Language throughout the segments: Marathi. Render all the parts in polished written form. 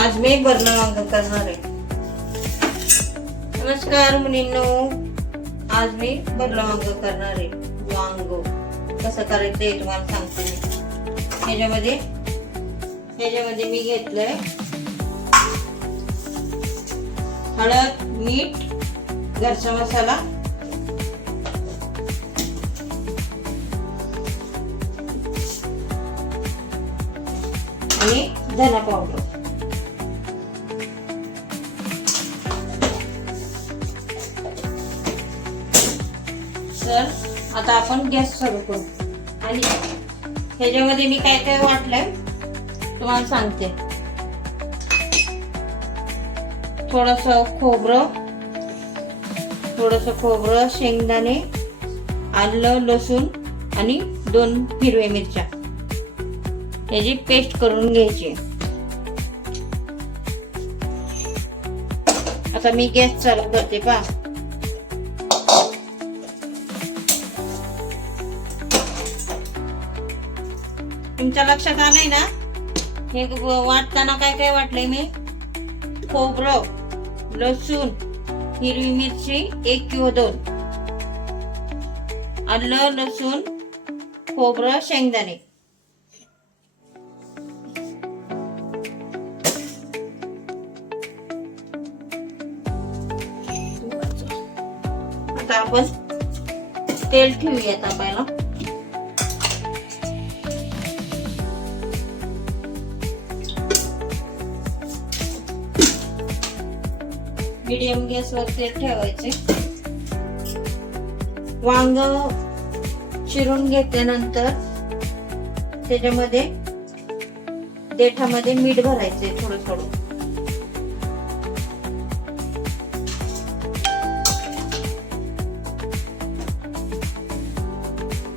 आज मी भरलं वांग करणार आहे. नमस्कार मुलींनो, आज मी भरलं वांग करणार आहे. वांग कसं करायचं ते तुम्हाला सांगते मी. ह्याच्यामध्ये मी घेतलंय हळद, मीठ, घरचा मसाला, आणि धना पावडर. तर आता आपण गॅस चालू करू आणि ह्याच्यामध्ये मी काय काय वाटलंय तुम्हाला सांगते. थोडस खोबरं, शेंगदाणे, आलं, लसूण आणि 2 हिरव्या मिरच्या याची पेस्ट करून घ्यायची. आता मी गॅस चालू करते पहा. तुमच्या लक्षात आलंय ना हे वाटताना काय काय वाटलंय मी? खोबरं, लसूण, हिरवी मिरची 1 किंवा 2, आलं, लसूण, खोबरं, शेंगदाणे. आता आपण तेल ठेवूया तापायला. मीडियम गॅसवर तेल ठेवायचे. वांग चिरून घेतल्यानंतर त्याच्यामध्ये देठामध्ये मीठ भरायचे थोडं थोडं.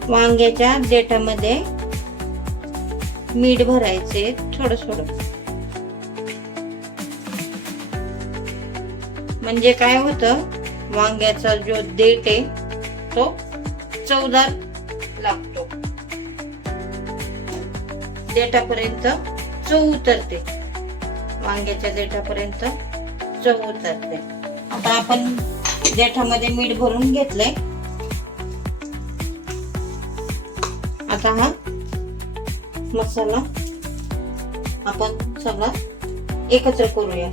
वांग्याच्या देठामध्ये मीठ भरायचे थोडं थोडं. म्हणजे काय होतं, वांग्याचा जो देठ आहे तो चवदार लागतो. देठापर्यंत चव उतरते, वांग्याच्या देठापर्यंत चव उतरते. आता आपण देठामध्ये मीठ भरून घेतलंय. आता हा मसाला आपण सगळा एकत्र करूया.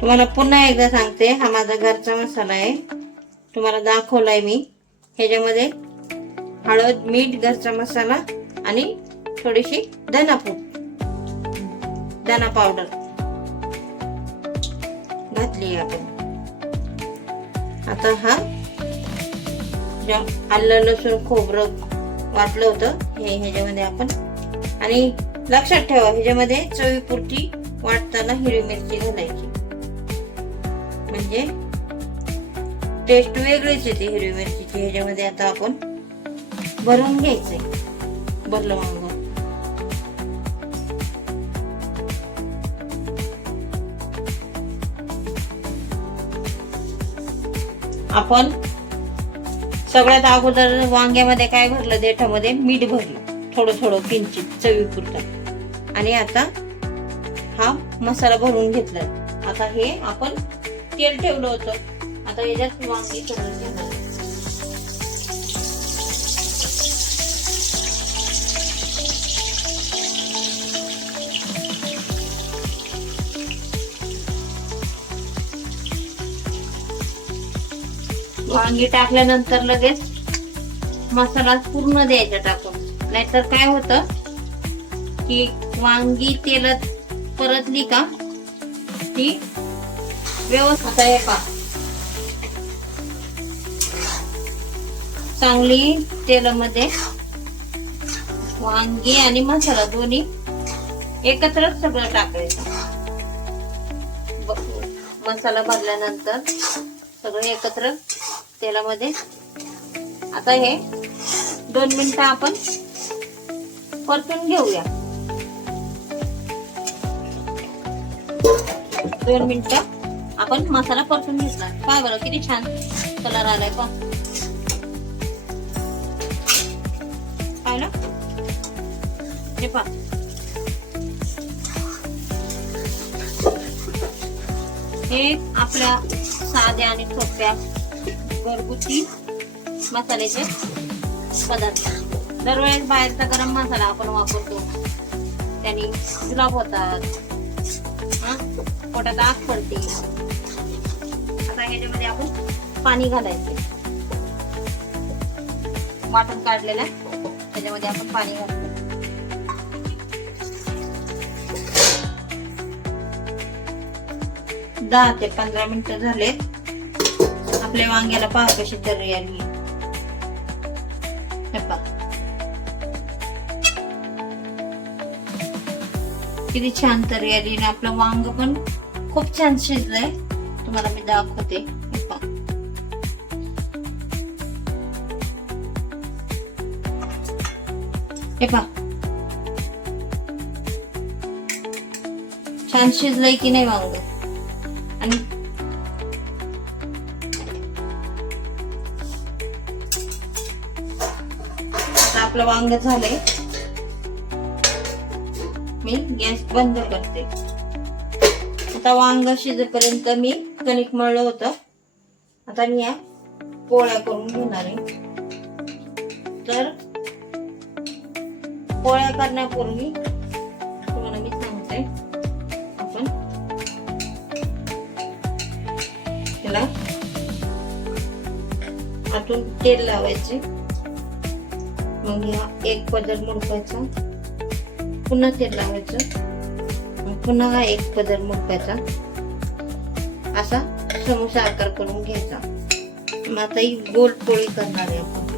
तुम्हाला पुन्हा एकदा सांगते, हा माझा घरचा मसाला आहे, तुम्हाला दाखवलाय मी. ह्याच्यामध्ये हळद, मीठ, घरचा मसाला आणि थोडीशी धना पावडर घातली आपण. आता हा आलं, लसूण, खोबरं वाटलं होतं हे ह्याच्यामध्ये आपण. आणि लक्षात ठेवा, ह्याच्यामध्ये चवीपुरती वाटताना हिरवी मिरची घालायची, म्हणजे टेस्ट वेगळीच येते हिरवी मिरचीची. ह्याच्यामध्ये आता आपण भरून घ्यायचंय भरलं वांग. आपण सगळ्यात अगोदर वांग्यामध्ये काय भरलं, देठामध्ये मीठ भरलं थोडं थोडं किंचित चवीपुरतं. आणि आता हा मसाला भरून घेतलाय. आता हे आपण तेल ठेवलं होतं, आता याच्यात वांगी करून घेणार. वांगी टाकल्यानंतर लगेच मसाला पूर्ण द्यायचा टाकून, नाहीतर काय होतं की वांगी तेलात परतली का ती व्यवस्थित. आता हे पहा, चांगली तेलामध्ये वांगी आणि मसाला दोन्ही एकत्र सगळं टाकायचं. मसाला भरल्यानंतर सगळं एकत्र तेलामध्ये. आता हे 2 मिनिटं आपण परतून घेऊया. 2 मिनिटं आपण मसाला परतून घेतला. काय बरं किती छान कलर आलाय पहा. पाहिलं हे पहा. हे आपल्या साध्या आणि सोप्या घरगुती मसाल्याचे पदार्थ. दरवेळेस बाहेरचा गरम मसाला आपण वापरतो, त्याने जुलाब होतात, पोटात आग पडते. आता ह्याच्यामध्ये आपण पाणी घालायचे. वाटून काढलेलं त्याच्यामध्ये आपण पाणी घालतो. 10 ते 15 मिनिटं झाले. आपल्या वांग्याला पहा कशी तर्री आली. किती छान तर्री आली आणि आपलं वांग पण खूप छान शिजलंय. तुम्हाला मी दाखवते. हे पहा छान शिजलंय की नाही वांग. आणि आता आपलं वांग झालंय. मी गॅस बंद करते. आता वांग शिजेपर्यंत मी कणिक मळलं होतं. आता मी या पोळ्या करून घेणार आहे. तर पोळ्या करण्यापूर्वी तुम्हाला मी सांगते, आपण त्याला आतून तेल लावायचे. मग हा एक पदर मुडकायचा, पुन्हा तेल लावायचं, पुन्हा हा एक पदर मुडकायचा. असा समोसा आकार करून घ्यायचा. मग आता ही गोल पोळी करणार आहे आपण.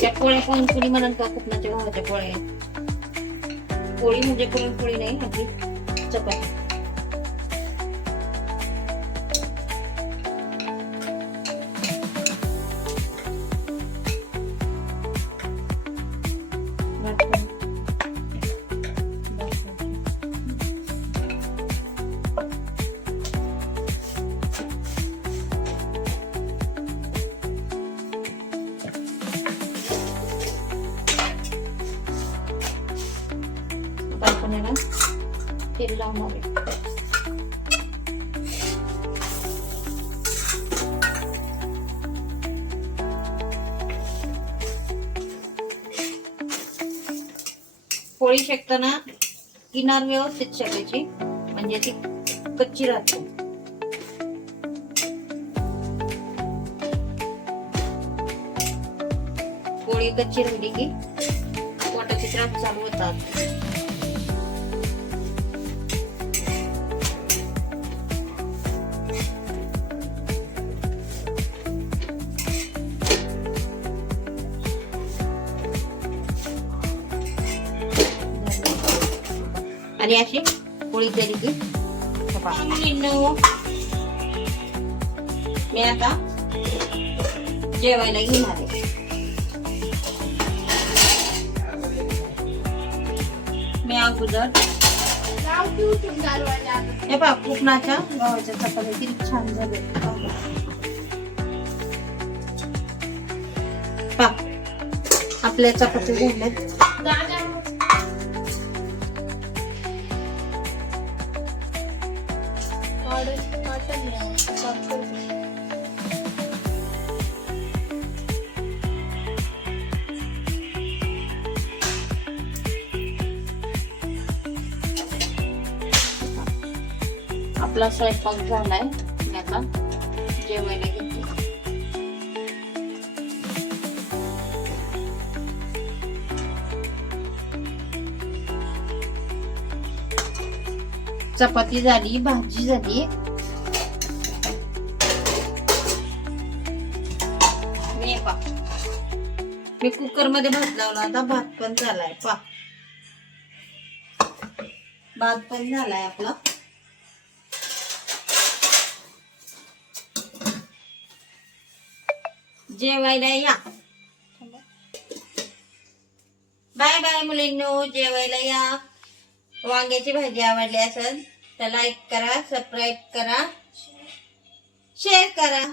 त्या पोळ्या पुरणपोळी म्हणून का कोकणाच्या गव्हाच्या पोळ्या. पोळी म्हणजे पुरणपोळी नाही, आपली चपाती. तेल लावणार आहे. पोळी शेकताना किनार व्यवस्थित शेकायची, म्हणजे ती कच्ची राहते. पोळी कच्ची राहिली की पोटाचे त्रास चालू होतात. आणि अशी पोळी केली की मी आता जेवायला घेणार आहे. मी अगोदर हे पहा कोकणाच्या गव्हाच्या चपात्या किती छान झाले. पहा आपल्या चपात्या झाल्यात. आपला स्वयंपाक झालाय. मी आता जेवायला घेते. चपाती झाली, भाजी झाली. मी कुकर मध्ये भात लावला होता, भात पण झालाय पा, भात पण झालाय आपला. जेवायला या. बाय बाय मुलींनो, जेवायला या. वांग्याची भाजी आवडली असेल तर लाईक करा, सबस्क्राईब करा, शेअर करा.